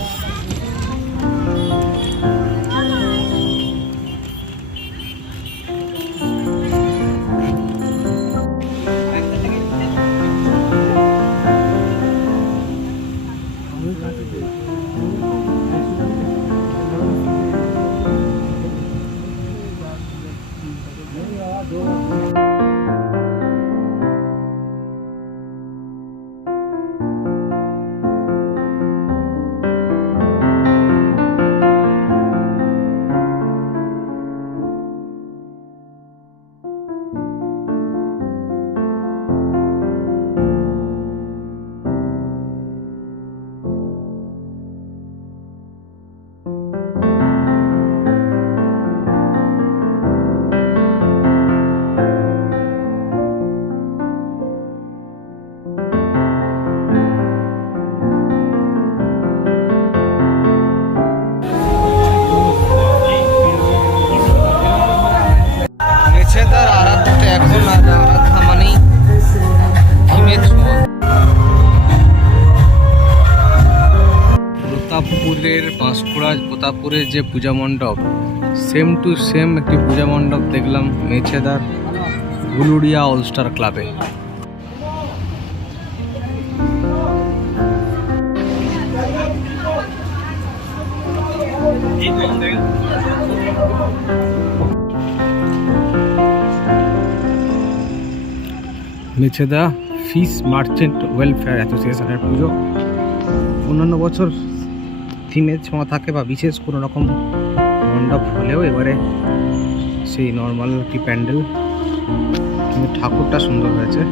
মেছেদার প্রতাপপুরের বাঁশকুড়া প্রতাপপুরের যে পূজা মণ্ডপ same to same একটি পূজা মণ্ডপ দেখলাম মেছেদার গুলুড়িয়া অলস্টার ক্লাবে মেছেদা ফিস মার্চেন্ট ওয়েলফেয়ার অ্যাসোসিয়েশনের পুজো। অন্যান্য বছর থিমের ছোঁয়া থাকে বা বিশেষ কোনো রকম মণ্ডপ হলেও এবারে সেই নর্মাল একটি প্যান্ডেল। কিন্তু ঠাকুরটা সুন্দর হয়েছে।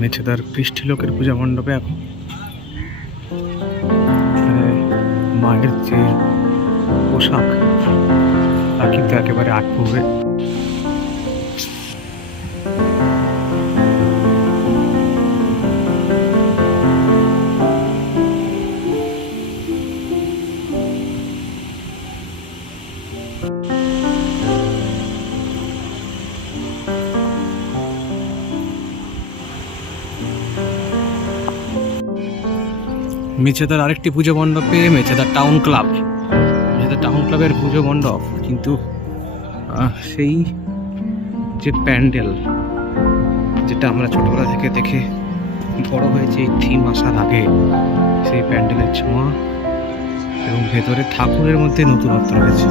মেছেদার কৃষ্টিলোকের পূজা মণ্ডপে এখানে মায়ের যে পোশাক। তা কিন্তু একেবারে আট পড়বে মেছেদার আরেকটি পুজো মণ্ডপে মেছেদার টাউন ক্লাব। মেছেদার টাউন ক্লাবের পুজো মণ্ডপ, কিন্তু সেই যে প্যান্ডেল, যেটা আমরা ছোটোবেলা থেকে দেখে বড় হয়েছে, এই থিম আসার আগে, সেই প্যান্ডেলের ছোঁয়া এবং ভেতরে ঠাকুরের মধ্যে নতুনত্ব রয়েছে।